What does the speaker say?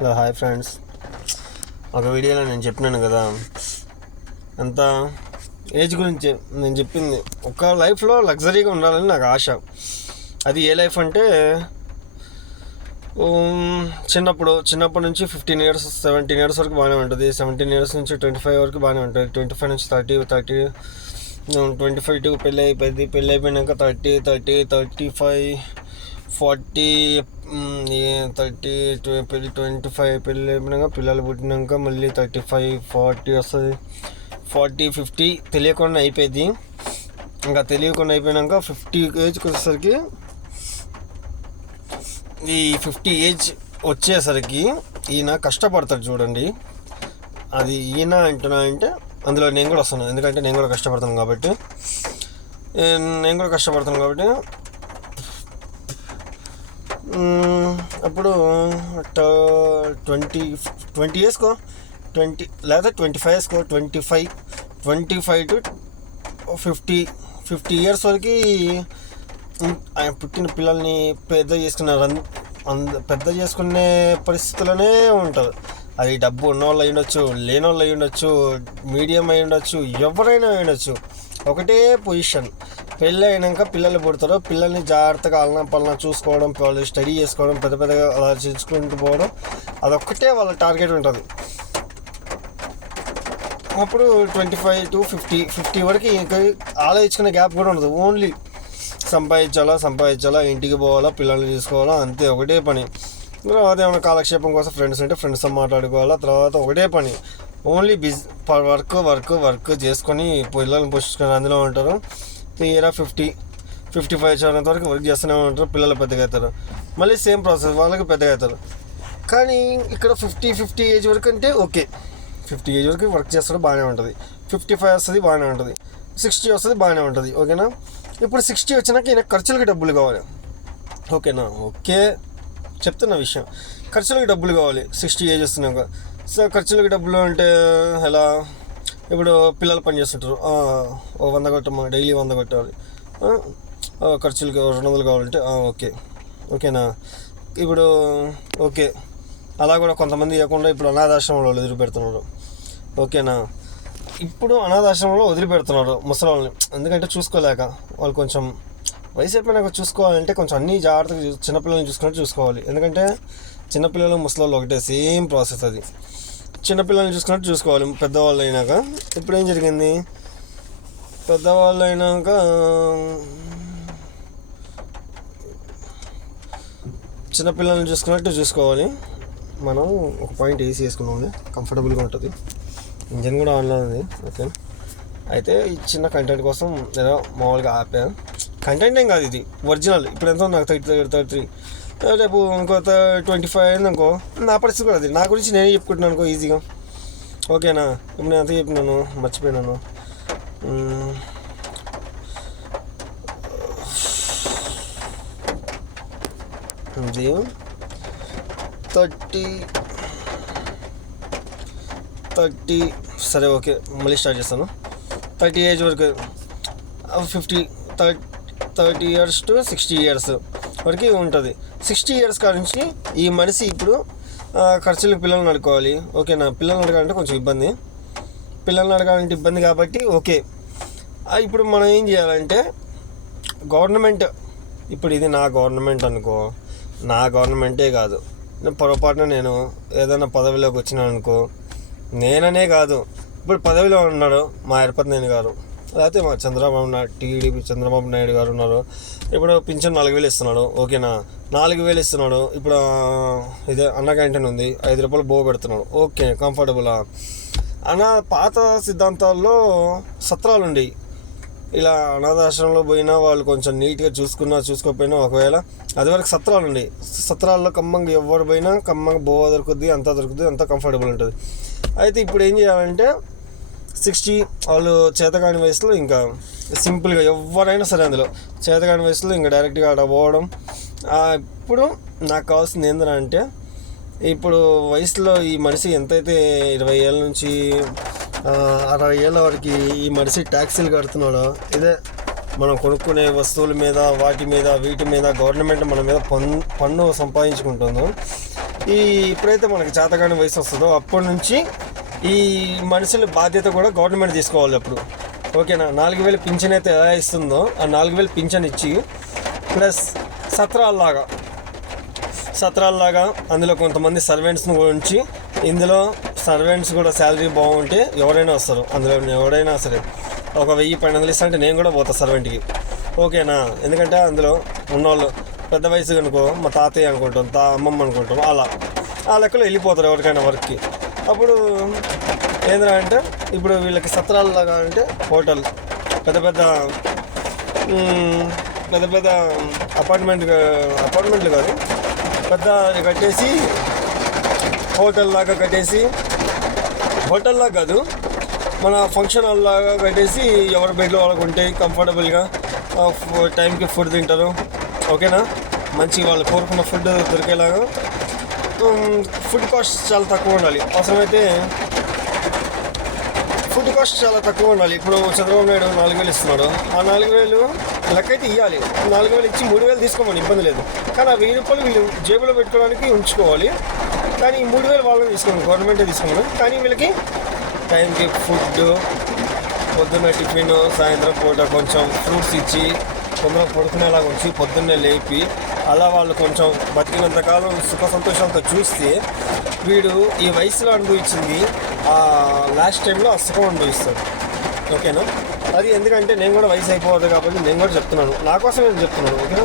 Hello hi friends. ఒక వీడియోలో నేను చెప్పినాను కదా, అంత ఏజ్ గురించి నేను చెప్పింది. ఒక లైఫ్లో లగ్జరీగా ఉండాలని నాకు ఆశ. అది ఏ లైఫ్ అంటే, చిన్నప్పటి నుంచి 15 years 17 years వరకు బాగానే ఉంటుంది. 17 years నుంచి 25 వరకు బాగానే ఉంటుంది. 25 నుంచి 30 25 టు పెళ్ళి అయిపోయింది. పెళ్ళి అయిపోయినాక 30 35 40 30 పెళ్ళి 25 పెళ్ళి అయిపోయినాక పిల్లలు పుట్టినాక మళ్ళీ 35 40 వస్తుంది. 40 50 తెలియకుండా అయిపోయింది. ఇంకా తెలియకుండా అయిపోయినాక 50 ఏజ్కి వచ్చేసరికి, ఈ 50 ఏజ్ వచ్చేసరికి ఈయన కష్టపడతాడు చూడండి. అది ఈయన అంటున్నా అంటే అందులో నేను కూడా వస్తాను, ఎందుకంటే నేను కూడా కష్టపడతాను కాబట్టి. అప్పుడు 20 వేసుకో, 20 లేదా 25 వేసుకో. 25 టు 50 years వరకు ఆయన పుట్టిన పిల్లల్ని పెద్ద చేసుకునే పరిస్థితుల్లోనే ఉంటారు. అది డబ్బు ఉన్నవాళ్ళు అయి ఉండొచ్చు, లేని వాళ్ళు అయి ఉండొచ్చు, మీడియం అయి ఉండొచ్చు, ఎవరైనా అయి ఉండొచ్చు. ఒకటే పొజిషన్. పెళ్ళి అయినాక పిల్లలు పుడతారు. పిల్లల్ని జాగ్రత్తగా అలనా చూసుకోవడం, వాళ్ళు స్టడీ చేసుకోవడం, పెద్దగా అలా చేసుకుంటూ పోవడం, అదొక్కటే వాళ్ళ టార్గెట్ ఉంటుంది. అప్పుడు 25 to 50 వరకు ఇంకా ఆలోచించుకునే గ్యాప్ కూడా ఉండదు. ఓన్లీ సంపాదించాలా, ఇంటికి పోవాలా, పిల్లల్ని చూసుకోవాలా, అంతే. ఒకటే పని. తర్వాత ఏమైనా కాలక్షేపం కోసం ఫ్రెండ్స్ ఉంటే ఫ్రెండ్స్తో మాట్లాడుకోవాలా. తర్వాత ఒకటే పని, ఓన్లీ వర్క్ చేసుకొని పిల్లల్ని పోషించుకొని అందులో ఉంటారు. తీరా 55 వచ్చేంత వరకు వర్క్ చేస్తూనే ఉంటారు. పిల్లలు పెద్దగా అవుతారు. మళ్ళీ సేమ్ ప్రాసెస్, వాళ్ళకి పెద్దగా అవుతారు. కానీ ఇక్కడ 50 ఏజ్ వరకు అంటే ఓకే. 50 ఏజ్ వరకు వర్క్ చేస్తాడు, బాగానే ఉంటుంది. 55 వస్తుంది, బాగానే ఉంటుంది. 60 వస్తుంది, బాగానే ఉంటుంది. ఓకేనా? ఇప్పుడు 60 వచ్చినాక ఈయన ఖర్చులకి డబ్బులు కావాలి. ఓకేనా? ఓకే, చెప్తున్న విషయం. ఖర్చులకి డబ్బులు కావాలి 60 ఏజ్ వస్తున్నాక. సో ఖర్చులకి డబ్బులు అంటే ఎలా? ఇప్పుడు పిల్లలు పని చేస్తుంటారు, 100 కొట్టమ్మా, డైలీ 100 కొట్టాలి. ఖర్చులకి 200 కావాలంటే ఓకేనా? ఇప్పుడు ఓకే, అలా కూడా కొంతమంది ఇవ్వకుండా ఇప్పుడు అనాథాశ్రమంలో వదిలిపెడుతున్నారు. ఓకేనా? ఇప్పుడు అనాథాశ్రమంలో వదిలిపెడుతున్నారు ముసలి వాళ్ళని. ఎందుకంటే చూసుకోలేక, వాళ్ళు కొంచెం వయసు అయిపోయినాక చూసుకోవాలంటే కొంచెం అన్నీ జాగ్రత్తగా చిన్నపిల్లల్ని చూసుకున్నట్టు చూసుకోవాలి. ఎందుకంటే చిన్నపిల్లలు ముసలి ఒకటే, సేమ్ ప్రాసెస్ అది. చిన్నపిల్లల్ని చూసుకున్నట్టు చూసుకోవాలి. పెద్దవాళ్ళు అయినాక ఇప్పుడు ఏం జరిగింది? పెద్దవాళ్ళు అయినాక చిన్నపిల్లల్ని చూసుకున్నట్టు చూసుకోవాలి. మనం ఒక పాయింట్ ఏసీ వేసుకున్నాం, కంఫర్టబుల్గా ఉంటుంది. ఇంజన్ కూడా ఆన్లో ఉంది. ఓకే, అయితే ఈ చిన్న కంటెంట్ కోసం ఏదో మామూలుగా ఆపాను. కంటెంట్ ఏం కాదు, ఇది ఒరిజినల్. ఇప్పుడు ఎంతో నాకు 33, రేపు ఇంకో 25 అయింది అనుకో, నా పరిస్థితి కూడా అది. నా గురించి నేనే చెప్పుకుంటున్నాను అనుకో ఈజీగా. ఓకేనా? ఇప్పుడు నేను అంతా చెప్పినాను, మర్చిపోయినాను. ఇది 30 సరే, ఓకే, మళ్ళీ స్టార్ట్ చేస్తాను. 30 ఏజ్ వరకు 30 years to 60 years వరకు ఉంటుంది. 60 years కాడ నుంచి ఈ మనిషి ఇప్పుడు ఖర్చులకు పిల్లల్ని అడుకోవాలి. ఓకేనా? పిల్లల్ని అడగాలంటే కొంచెం ఇబ్బంది. కాబట్టి ఓకే, ఇప్పుడు మనం ఏం చేయాలంటే, గవర్నమెంట్, ఇప్పుడు ఇది నా గవర్నమెంట్ అనుకో, నా గవర్నమెంటే కాదు, పొరపాటున నేను ఏదైనా పదవిలోకి వచ్చినాను అనుకో, నేననే కాదు, ఇప్పుడు పదవిలో ఉన్నాడు మా ఎరపతినేని గారు, లేకపోతే మా టీడీపీ చంద్రబాబు నాయుడు గారు ఉన్నారు. ఇప్పుడు పింఛన్ 4,000 ఇస్తున్నాడు. ఓకేనా? 4,000 ఇస్తున్నాడు. ఇప్పుడు ఇదే అన్న క్యాంటీన్ ఉంది, 5 రూపాయలు బో పెడుతున్నాడు. ఓకే, కంఫర్టబులా? పాత సిద్ధాంతాల్లో సత్రాలు ఉండేవి. ఇలా అనాథాశ్రమంలో పోయినా వాళ్ళు కొంచెం నీట్గా చూసుకోకపోయినా, ఒకవేళ అది వరకు సత్రాలు ఉండేవి. సత్రాల్లో కమ్మంగా ఎవరు పోయినా కమ్మంగా బో దొరుకుద్ది, అంతా కంఫర్టబుల్ ఉంటుంది. అయితే ఇప్పుడు ఏం చేయాలంటే, 60 వాళ్ళు చేతకాని వయసులో, ఇంకా సింపుల్గా ఎవరైనా సరే అందులో చేతకాని వయసులో ఇంకా డైరెక్ట్గా ఆడ పోవడం. ఇప్పుడు నాకు కావాల్సింది ఏంటంటే, ఇప్పుడు వయసులో ఈ మనిషి ఎంతైతే 20 ఏళ్ళ నుంచి 60 ఏళ్ళ వరకు ఈ మనిషి ట్యాక్సీలు కడుతున్నాడో, ఇదే మనం కొనుక్కునే వస్తువుల మీద, వీటి మీద గవర్నమెంట్ మన మీద పన్ను సంపాదించుకుంటుందో, ఎప్పుడైతే మనకి చేతగాని వయసు వస్తుందో అప్పటి నుంచి ఈ మనుషుల బాధ్యత కూడా గవర్నమెంట్ తీసుకోవాలి. అప్పుడు ఓకేనా, 4,000 పింఛన్ అయితే ఎలా ఇస్తుందో ఆ 4,000 పింఛన్ ఇచ్చి ప్లస్ సత్రాల్లాగా అందులో కొంతమంది సర్వెంట్స్ని ఉంచి, ఇందులో సర్వెంట్స్ కూడా శాలరీ బాగుంటే ఎవరైనా వస్తారు. అందులో ఎవరైనా సరే ఒక 1,000-1,200 ఇస్తా అంటే నేను కూడా పోతా సర్వెంట్కి. ఓకేనా, ఎందుకంటే అందులో ఉన్నవాళ్ళు పెద్ద వయసు అనుకో, మా తాతయ్య అనుకుంటాం, అమ్మమ్మ అనుకుంటాం, ఆ లెక్కలో వెళ్ళిపోతారు ఎవరికైనా వర్క్కి. అప్పుడు ఏంద్రా అంటే ఇప్పుడు వీళ్ళకి సత్రాలలాగా అంటే హోటల్ పెద్ద పెద్ద అపార్ట్మెంట్లు కాదు, పెద్ద కట్టేసి హోటల్లాగా కాదు, మన ఫంక్షన్ హాల్ లాగా కట్టేసి ఎవరి బెడ్లో వాళ్ళకు ఉంటాయి, కంఫర్టబుల్గా టైంకి ఫుడ్ తింటారు. ఓకేనా, మంచి వాళ్ళు కోరుకున్న ఫుడ్ దొరికేలాగా ఫుడ్ కాస్ట్ చాలా తక్కువ ఉండాలి. అవసరమైతే ఫుడ్ కాస్ట్ చాలా తక్కువ ఉండాలి. ఇప్పుడు చంద్రబాబు నాయుడు 4,000 ఇస్తున్నాడు, ఆ 4,000 లెక్క అయితే ఇవ్వాలి. 4,000 ఇచ్చి 3,000 తీసుకోమని ఇబ్బంది లేదు, కానీ ఆ 1,000 రూపాయలు వీళ్ళు జేబులో పెట్టుకోవడానికి ఉంచుకోవాలి. కానీ ఈ 3,000 వాళ్ళని తీసుకోమని గవర్నమెంటే తీసుకోమని. కానీ వీళ్ళకి టైంకి ఫుడ్, పొద్దున్న టిఫిన్, సాయంత్రం పూట కొంచెం ఫ్రూట్స్ ఇచ్చి తొందరగా పడుకునేలాగా ఉంచి పొద్దున్నే లేపి అలా వాళ్ళు కొంచెం బతికినంతకాలం సుఖ సంతోషాలతో చూస్తే వీడు ఈ వయసులో అనుభవించింది ఆ లాస్ట్ టైంలో ఆ సుఖం అనుభవిస్తాడు. ఓకేనా, అది ఎందుకంటే నేను కూడా వయసు అయిపోవద్దు కాబట్టి నేను కూడా చెప్తున్నాను, నా కోసం నేను చెప్తున్నాను. ఓకేనా.